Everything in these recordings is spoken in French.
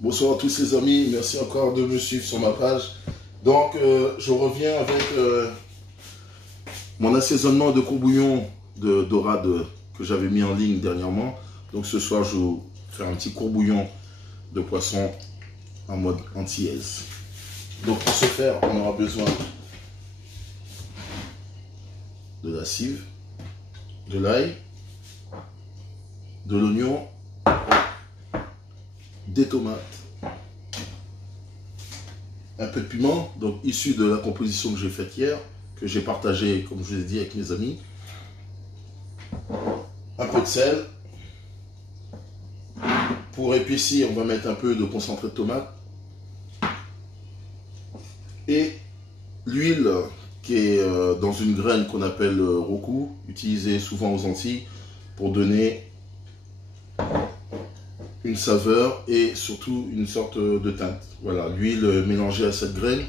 Bonsoir à tous les amis, merci encore de me suivre sur ma page. Donc je reviens avec mon assaisonnement de courbouillon de dorade que j'avais mis en ligne dernièrement. Donc ce soir je vais vous faire un petit courbouillon de poisson en mode antillaise. Donc pour ce faire, on aura besoin de la cive, de l'ail, de l'oignon, des tomates, un peu de piment, donc issu de la composition que j'ai faite hier, que j'ai partagé, comme je vous ai dit, avec mes amis, un peu de sel. Pour épaissir, on va mettre un peu de concentré de tomate et l'huile qui est dans une graine qu'on appelle roku, utilisée souvent aux Antilles pour donner une saveur et surtout une sorte de teinte. Voilà, l'huile mélangée à cette graine.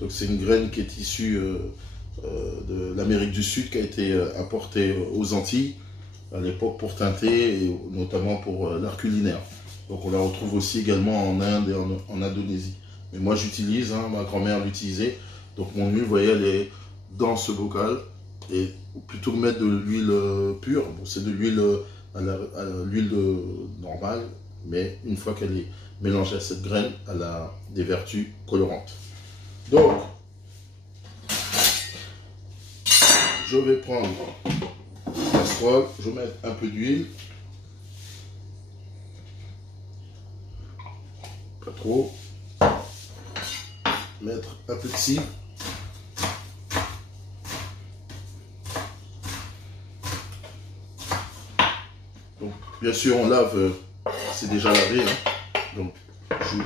Donc c'est une graine qui est issue de l'Amérique du Sud, qui a été apportée aux Antilles à l'époque pour teinter et notamment pour l'art culinaire. Donc on la retrouve aussi également en Inde et en Indonésie. Mais moi j'utilise, ma grand-mère l'utilisait. Donc mon huile, vous voyez, elle est dans ce bocal. Et plutôt que de mettre de l'huile pure, bon, c'est de l'huile à l'huile normale, mais une fois qu'elle est mélangée à cette graine, elle a des vertus colorantes. Donc, je vais prendre une casserole, je vais mettre un peu d'huile, pas trop, mettre un peu de cive, donc bien sûr on lave, c'est déjà lavé, donc je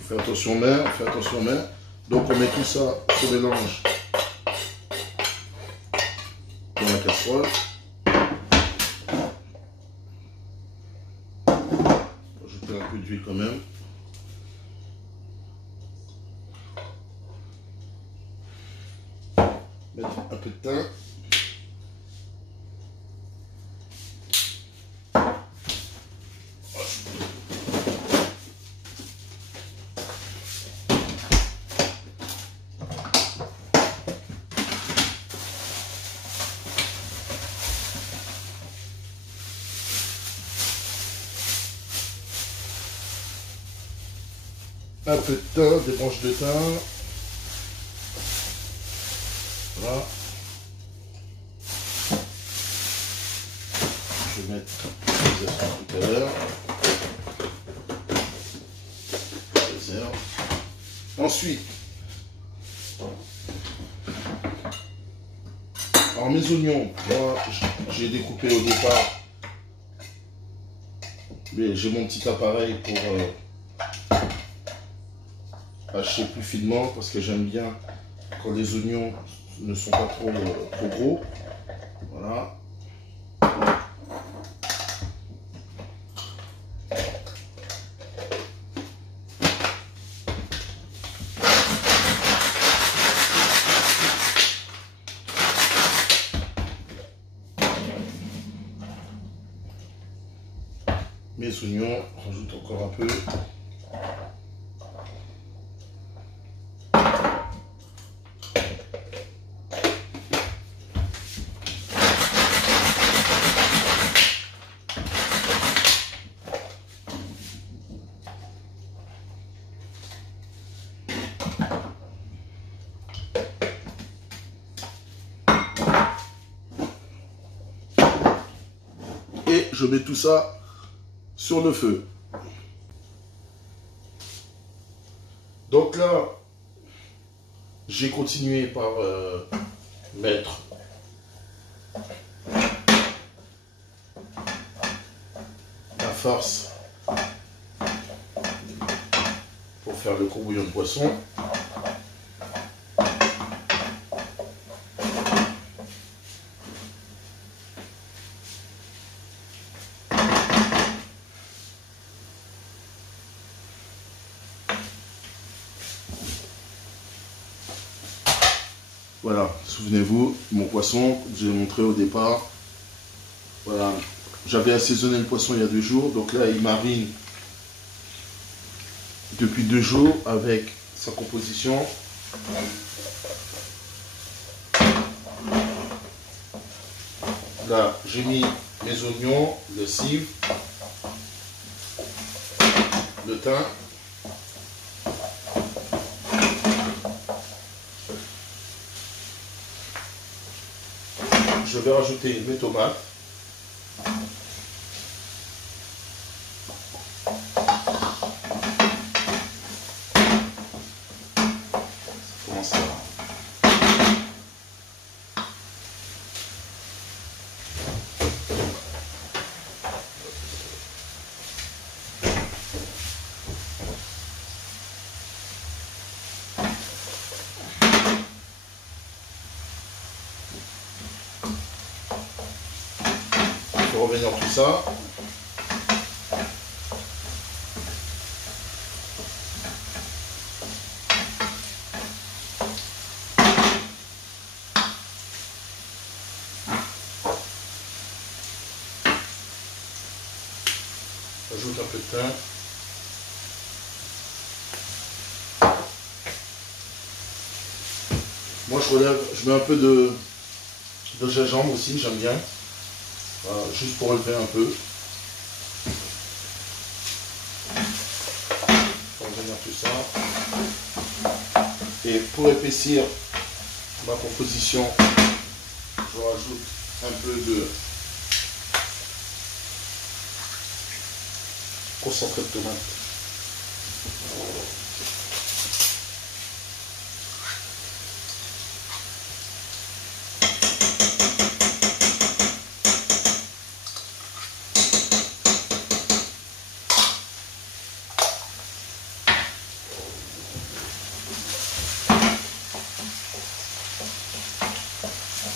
fais attention main, fais attention main. Donc on met tout ça, ce mélange dans la casserole. Ajouter un peu d'huile quand même. Mettre un peu de thym. Un peu de thym, des branches de thym. Voilà. Je vais mettre les herbes tout à l'heure. Les herbes. Ensuite, alors mes oignons, moi j'ai découpé au départ, mais j'ai mon petit appareil pour hacher plus finement parce que j'aime bien quand les oignons ne sont pas trop gros. Voilà. Mes oignons, rajoute encore un peu. Et je mets tout ça sur le feu. Donc là, j'ai continué par mettre la farce pour faire le courbouillon de poisson. Voilà, souvenez-vous, mon poisson, j'ai montré au départ. Voilà, j'avais assaisonné le poisson il y a 2 jours, donc là il marine depuis 2 jours avec sa composition. Là, j'ai mis mes oignons, le cive, le thym. Je vais rajouter mes tomates. Ça commence à... Je vais revenir tout ça. J'ajoute un peu de thym. Moi je relève, je mets un peu de gingembre aussi, j'aime bien. Voilà, juste pour relever un peu. Pour revenir tout ça. Et pour épaissir ma composition, je rajoute un peu de concentré de tomate.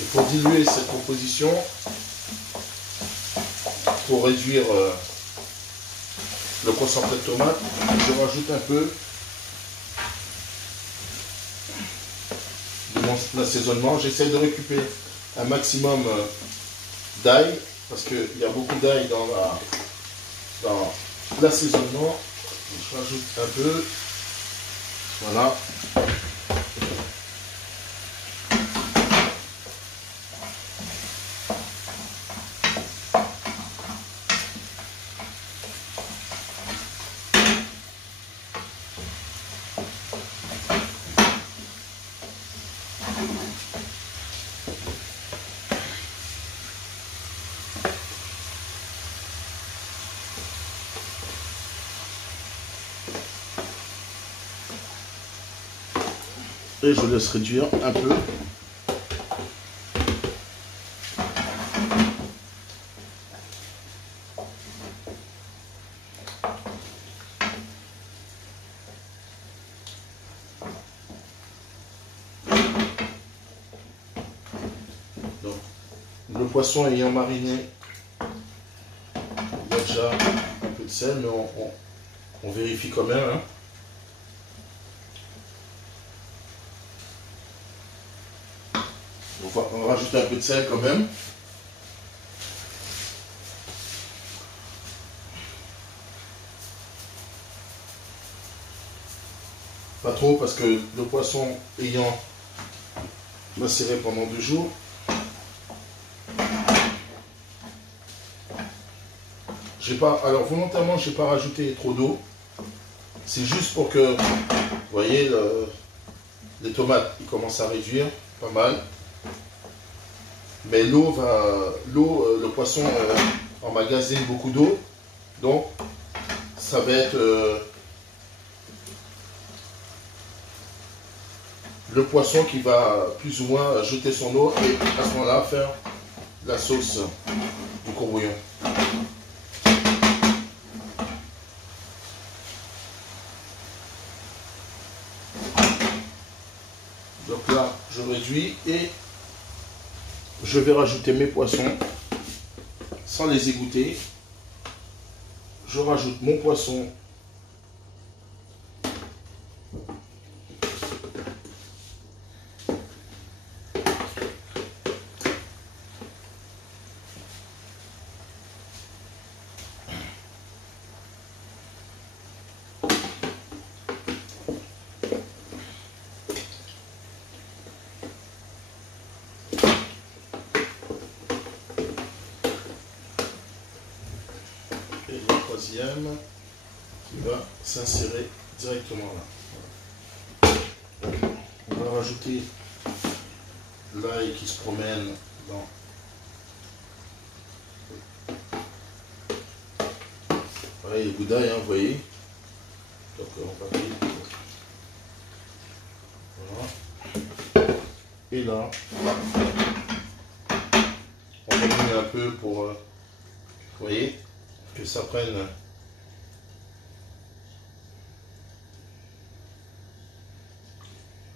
Et pour diluer cette composition, pour réduire le concentré de tomate, je rajoute un peu de mon assaisonnement. J'essaie de récupérer un maximum d'ail, parce qu'il y a beaucoup d'ail dans l'assaisonnement. Je rajoute un peu. Voilà. Et je laisse réduire un peu. Donc, le poisson ayant mariné, il y a déjà un peu de sel, mais on vérifie quand même. Hein. On va rajouter un peu de sel quand même. Pas trop parce que le poisson ayant macéré pendant 2 jours. Alors volontairement, je n'ai pas rajouté trop d'eau. C'est juste pour que, vous voyez, les tomates ils commencent à réduire pas mal. Mais le poisson emmagasine beaucoup d'eau. Donc, ça va être le poisson qui va plus ou moins jeter son eau et à ce moment-là faire la sauce du courbouillon. Donc là, je réduis et je vais rajouter mes poissons sans les égoutter. Je rajoute mon poisson. troisième qui va s'insérer directement là. Voilà. On va rajouter l'ail qui se promène dans pareil, les goudailles, hein, vous voyez. Donc on va mettre, voilà. Et là, on remue un peu pour, vous voyez, que ça prenne.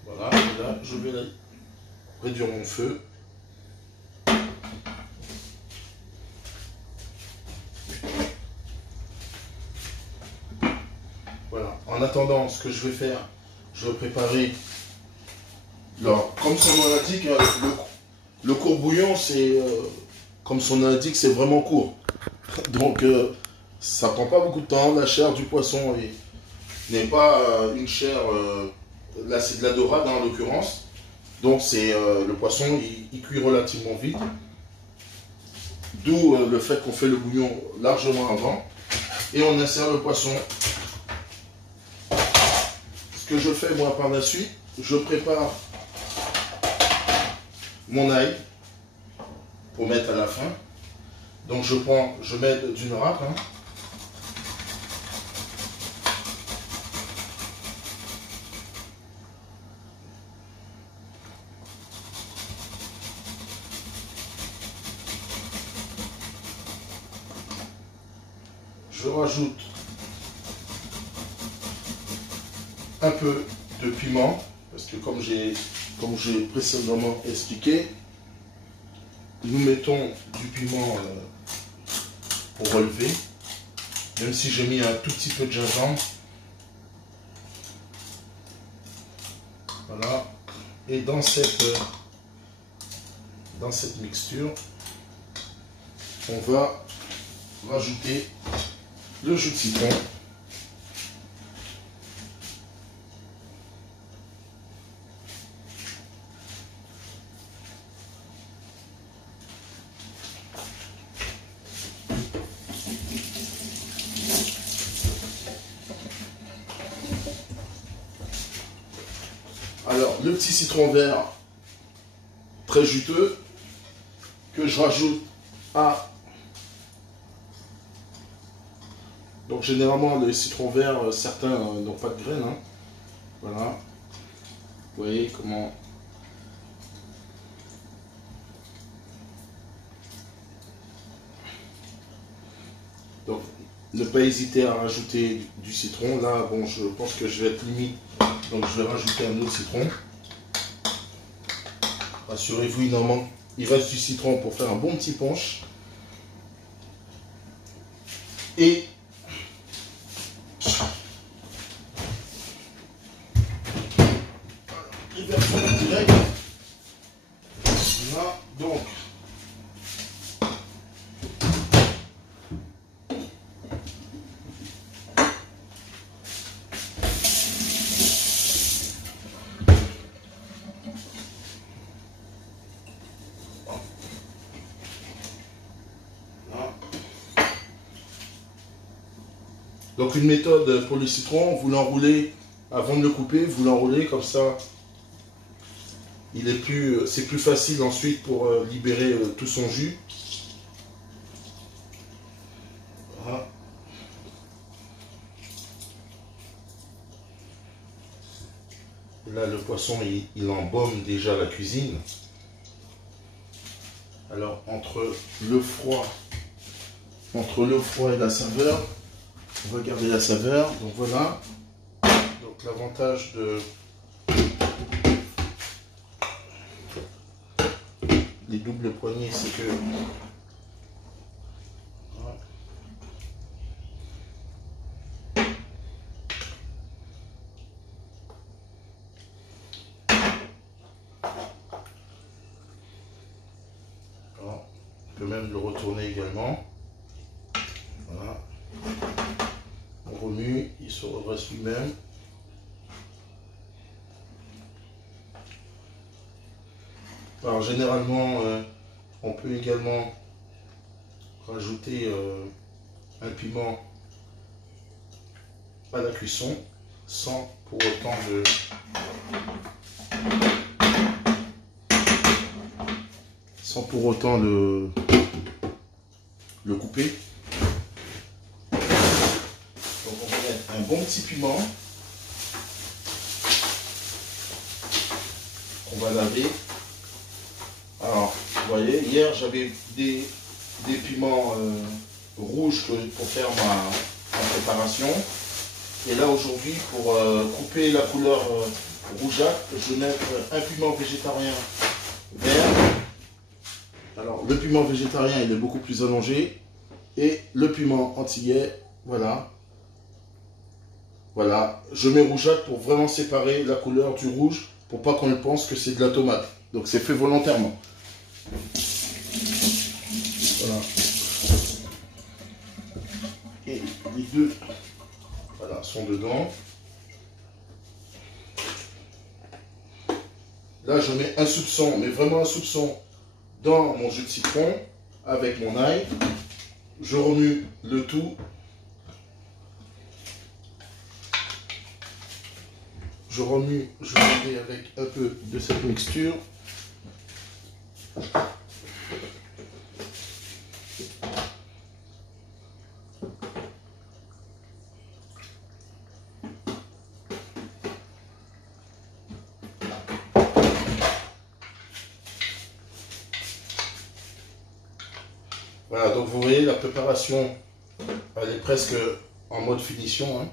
Voilà, et là, je vais réduire mon feu. Voilà. En attendant, ce que je vais faire, je vais préparer. Alors, comme son nom l'indique, le court bouillon, c'est comme son nom l'indique, c'est vraiment court. Donc, ça prend pas beaucoup de temps. La chair du poisson n'est pas une chair. Là, c'est de la dorade hein, en l'occurrence. Donc, c'est le poisson, il cuit relativement vite. D'où le fait qu'on fait le bouillon largement avant. Et on insère le poisson. Ce que je fais moi par la suite, je prépare mon ail pour mettre à la fin. Donc je mets d'une râpe. Hein. Je rajoute un peu de piment, parce que comme j'ai précédemment expliqué, nous mettons du piment pour relever, même si j'ai mis un tout petit peu de gingembre. Voilà. Et dans cette mixture, on va rajouter le jus de citron. Alors, le petit citron vert, très juteux, que je rajoute à... Donc, généralement, le citron vert, certains n'ont pas de graines. Hein. Voilà. Vous voyez comment... Donc, ne pas hésiter à rajouter du citron. Là, bon, je pense que je vais être limite. Donc, je vais rajouter un autre citron. Rassurez-vous, normalement, il reste du citron pour faire un bon petit punch. Et version direct. Là, donc. Donc une méthode pour le citron, vous l'enroulez avant de le couper, vous l'enroulez comme ça. C'est plus facile ensuite pour libérer tout son jus. Voilà. Là le poisson il embaume déjà la cuisine. Alors entre le froid et la saveur, on va garder la saveur. Donc voilà. Donc l'avantage les doubles poignées, c'est que voilà. Alors, on peut même le retourner également. Voilà. On remue, il se redresse lui-même. Alors généralement, on peut également rajouter un piment à la cuisson sans pour autant le couper. Donc on va mettre un bon petit piment qu'on va laver. Alors, vous voyez, hier j'avais des piments rouges pour faire ma préparation. Et là aujourd'hui, pour couper la couleur rougeâtre, je vais mettre un piment végétarien vert. Alors le piment végétarien il est beaucoup plus allongé. Et le piment antillais, voilà. Voilà, je mets rougeâtre pour vraiment séparer la couleur du rouge, pour pas qu'on pense que c'est de la tomate. Donc c'est fait volontairement. Voilà. Et les deux, voilà, sont dedans. Là, je mets un soupçon, mais vraiment un soupçon, dans mon jus de citron avec mon ail. Je remue le tout. Je remue, je vais avec un peu de cette mixture. Voilà, donc vous voyez, la préparation, elle est presque en mode finition, hein.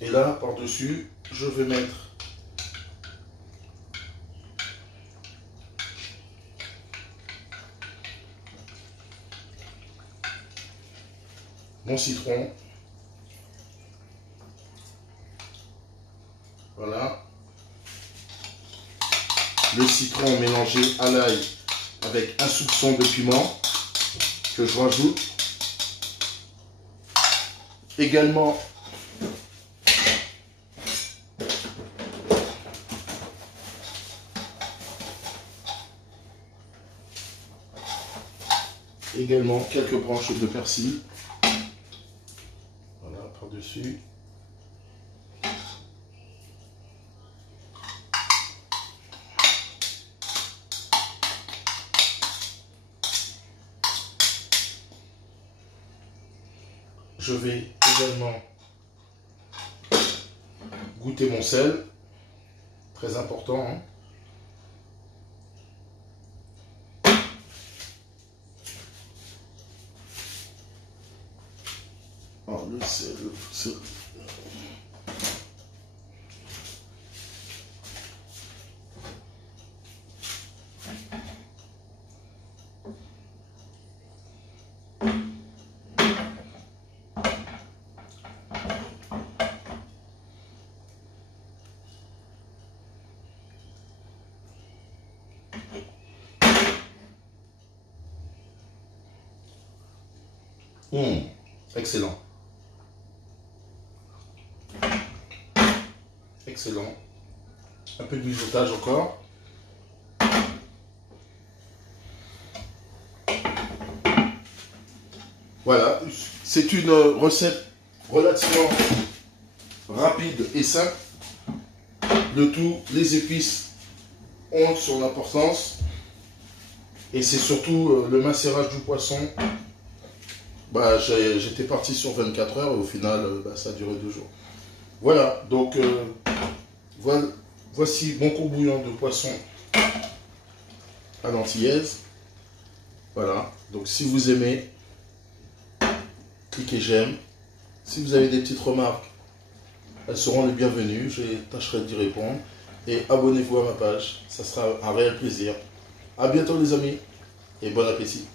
Et là, par-dessus, je vais mettre mon citron. Voilà. Le citron mélangé à l'ail avec un soupçon de piment que je rajoute. Également quelques branches de persil. Voilà, par-dessus. Je vais également goûter mon sel, très important, hein. Oh, le sel, excellent. Excellent. Un peu de mijotage encore. Voilà, c'est une recette relativement rapide et simple. Le tout, les épices ont son importance. Et c'est surtout le macérage du poisson. Bah, j'étais parti sur 24 heures et au final, ça a duré 2 jours. Voilà, donc voici mon courbouillon de poisson à l'antillaise. Voilà, donc si vous aimez, cliquez j'aime. Si vous avez des petites remarques, elles seront les bienvenues. Je tâcherai d'y répondre. Et abonnez-vous à ma page, ça sera un réel plaisir. A bientôt les amis et bon appétit.